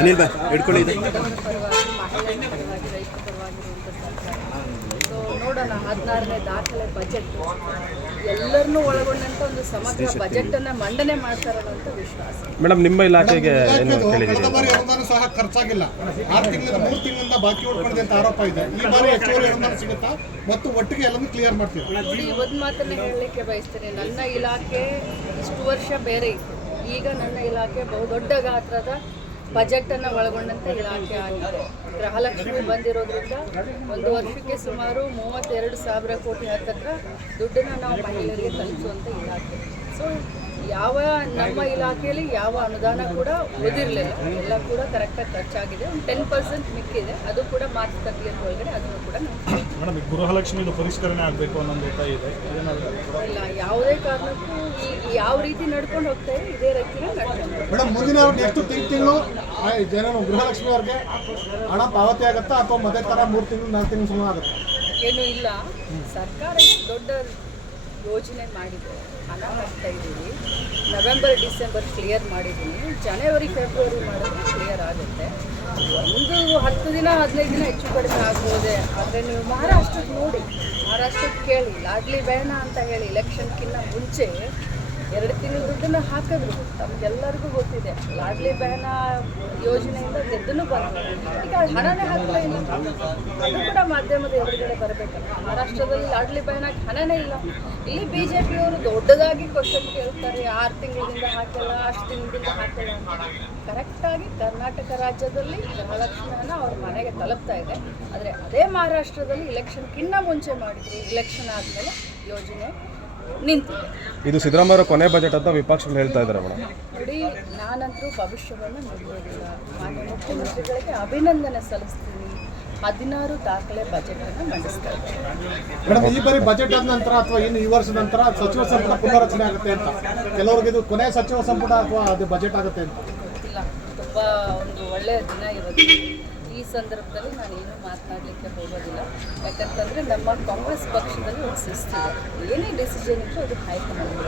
ಅನಿಲ್ ಬಾ ಹಿಡ್ಕೊಳ್ಳಿ ಇದು. ಸೊ ನೋಡೋಣ 16ನೇ ದಾಖಲೆ ಬಜೆಟ್ ಎಲ್ಲರನ್ನೂ ಒಳಗೊಂಡಂತ ಒಂದು ಸಮಗ್ರ ಬಜೆಟ್ ಅನ್ನ ಮಂಡನೆ ಮಾಡ್ತಾರಲ್ಲ ಅಂತ ವಿಶ್ವಾಸ. ಮೇಡಮ್, ನಿಮ್ಮ ಇಲಾಖೆಗೆ ಏನು ಕಳೆದ ಬಾರಿ ಅನುದಾನ ಸಹ ಖರ್ಚಾಗಿಲ್ಲ. 6 ತಿಂಗಳಿಂದ 3 ತಿಂಗಳಿಂದ ಬಾಕಿ ಉಳ್ಕೊಂಡಿದೆ ಅಂತ ಆರೋಪ ಇದೆ. ಈ ಬಾರಿ ಹೆಚ್ಚುವರಿ ಅನುದಾನ ಸಿಗುತ್ತಾ ಮತ್ತು ಒಟ್ಟಿಗೆ ಎಲ್ಲನೂ ಕ್ಲಿಯರ್ ಮಾಡ್ತೀವಿ. ನೋಡಿ, ಒಂದು ಮಾತನ್ನ ಹೇಳಲಿಕ್ಕೆ ಬಯಸ್ತೇನೆ. ನನ್ನ ಇಲಾಖೆ ಇಷ್ಟು ವರ್ಷ ಬೇರೆ ಇತ್ತು. ಈಗ ನನ್ನ ಇಲಾಖೆ ಬಹುದೊಡ್ಡ ಗಾತ್ರದ ಬಜೆಟನ್ನು ಒಳಗೊಂಡಂಥ ಇಲಾಖೆ ಆಗಿದೆ. ಗೃಹಲಕ್ಷ್ಮಿ ಬಂದಿರೋದ್ರಿಂದ ಒಂದು ವರ್ಷಕ್ಕೆ ಸುಮಾರು 32,000 ಕೋಟಿ ಹತ್ತಿರ ದುಡ್ಡನ್ನು ನಾವು ಮಹಿಳೆಯರಿಗೆ ತಲುಪಿಸುವಂಥ ಇಲಾಖೆ. ಸೊ ಯಾವ ನಮ್ಮ ಇಲಾಖೆಯಲ್ಲಿ ಯಾವ ಅನುದಾನ ಕೂಡ ಉಳಿದಿರಲಿಲ್ಲ, ಎಲ್ಲ ಕೂಡ ಕರೆಕ್ಟಾಗಿ ಖರ್ಚಾಗಿದೆ. ಒಂದು 10% ಮಿಕ್ಕಿದೆ, ಅದು ಕೂಡ ಮಾತುಕತೆ ಒಳಗಡೆ ಅದನ್ನು ಕೂಡ ಮೇಡಮ್, ಗೃಹಲಕ್ಷ್ಮಿ ಪರಿಷ್ಕರಣೆ ಆಗಬೇಕು ಅನ್ನೋದು ಇದೆ. ಇಲ್ಲ, ಯಾವುದೇ ಕಾರಣಕ್ಕೂ ಯಾವ ರೀತಿ ನಡ್ಕೊಂಡು ಹೋಗ್ತಾ ಇದೆ ಇದೇ ರೀತಿನೇ ನಡ್ಕೊಂಡು. ಮೇಡಮ್, ಮುಂದಿನ ಎಷ್ಟು ತಿಂಗಳು ಗೃಹಲಕ್ಷ್ಮಿ ಅವ್ರಿಗೆ ಹಣ ಪಾವತಿ ಆಗುತ್ತಾ ಅಥವಾ ಮದೇ ಥರ 3 ತಿಂಗಳು 4 ತಿಂಗಳು ಸುಮ್ಮನೆ ಆಗುತ್ತೆ? ಏನೂ ಇಲ್ಲ, ಸರ್ಕಾರ ದೊಡ್ಡ ಯೋಜನೆ ಮಾಡಿದೆ, ಹಣ ಹಾಕ್ತಾ ಇದ್ದೀವಿ. ನವೆಂಬರ್ ಡಿಸೆಂಬರ್ ಕ್ಲಿಯರ್ ಮಾಡಿದ್ದೀನಿ. ಜನವರಿ ಫೆಬ್ರವರಿ ಮಾಡಿದ್ರೆ ಕ್ಲಿಯರ್ ಆಗುತ್ತೆ. ಒಂದು 10 ದಿನ 15 ದಿನ ಹೆಚ್ಚು ಕಡಿಮೆ ಆಗ್ಬೋದೆ. ಆದರೆ ನೀವು ಮಹಾರಾಷ್ಟ್ರಕ್ಕೆ ನೋಡಿ, ಮಹಾರಾಷ್ಟ್ರಕ್ಕೆ ಕೇಳಿ, ಲಾಡ್ಲಿ ಬಹನ ಅಂತ ಹೇಳಿ ಎಲೆಕ್ಷನ್ಗಿಂತ ಮುಂಚೆ 2 ತಿಂಗಳು ದುಡ್ಡನ್ನು ಹಾಕಿದ್ರು. ತಮಗೆಲ್ಲರಿಗೂ ಗೊತ್ತಿದೆ, ಲಾಡ್ಲಿ ಬಹನ ಯೋಜನೆಯಿಂದ ಗೆದ್ದನು ಬಂದರು. ಈಗ ಹಣನೇ ಹಾಕ್ತಾ ಇಲ್ಲ. ಅದು ಕೂಡ ಮಾಧ್ಯಮದ ಎದುರುಗಡೆ ಬರಬೇಕಲ್ಲ. ಮಹಾರಾಷ್ಟ್ರದಲ್ಲಿ ಲಾಡ್ಲಿ ಬಹನಕ್ಕೆ ಹಣನೇ ಇಲ್ಲ. ಇಲ್ಲಿ BJPಯವರು ದೊಡ್ಡದಾಗಿ ಕ್ವಶನ್ ಕೇಳ್ತಾರೆ, 6 ತಿಂಗಳಿಂದ ಹಾಕಿಲ್ಲ, ಅಷ್ಟು ತಿಂಗಳಿಂದ ಹಾಕಿಲ್ಲ ಅಂತ. ಕರೆಕ್ಟಾಗಿ ಕರ್ನಾಟಕ ರಾಜ್ಯದಲ್ಲಿ ಗೃಹಲಕ್ಷ್ಮಿ ಹಣ ಅವ್ರ ಮನೆಗೆ ತಲುಪ್ತಾ ಇದೆ. ಆದರೆ ಅದೇ ಮಹಾರಾಷ್ಟ್ರದಲ್ಲಿ ಇಲೆಕ್ಷನ್ಗಿನ್ನ ಮುಂಚೆ ಮಾಡಿದ್ರು, ಇಲೆಕ್ಷನ್ ಆದಮೇಲೆ ಯೋಜನೆ ನಿಂತಿದೆ. ಇದು ಸಿದ್ದರಾಮಯ್ಯ ಕೊನೆ ಬಜೆಟ್ ಅಂತ ವಿಪಕ್ಷಗಳು ಹೇಳ್ತಾ ಇದ್ದಾರೆ ಮೇಡಮ್. ನೋಡಿ, ನಾನಂತರೂ ಭವಿಷ್ಯವನ್ನು ನೋಡೋದಿಲ್ಲ. ಮಾನ್ಯ ಮುಖ್ಯಮಂತ್ರಿಗಳಿಗೆ ಅಭಿನಂದನೆ ಸಲ್ಲಿಸ್ತೀನಿ. 16 ದಾಖಲೆ ಬಜೆಟನ್ನು ಮಂಡಿಸ್ತಾ ಇದ್ದಾರೆ. ಮೇಡಮ್, ಈ ಬಾರಿ ಬಜೆಟ್ ಆದ ನಂತರ ಅಥವಾ ಇನ್ನು ಈ ವರ್ಷದ ನಂತರ ಸಚಿವ ಸಂಪುಟ ಪುನರ್ರಚನೆ ಆಗುತ್ತೆ ಅಂತ ಕೆಲವರಿಗೆ ಇದು ಕೊನೆಯ ಸಚಿವ ಸಂಪುಟ ಅಥವಾ ಅದು ಬಜೆಟ್ ಆಗುತ್ತೆ ಅಂತ ಗೊತ್ತಿಲ್ಲ. ತುಂಬ ಒಂದು ಒಳ್ಳೆಯ ದಿನ ಇರುತ್ತೆ. ಈ ಸಂದರ್ಭದಲ್ಲಿ ನಾನು ಏನೂ ಮಾತನಾಡಲಿಕ್ಕೆ ಹೋಗೋದಿಲ್ಲ. ಯಾಕಂತಂದರೆ ನಮ್ಮ ಕಾಂಗ್ರೆಸ್ ಪಕ್ಷದಲ್ಲಿ ಒಂದು ಶಿಸ್ತಿದೆ. ಏನೇ ಡಿಸಿಷನ್ ಇತ್ತು ಅದು ಹೈಕಮಾಂಡ್.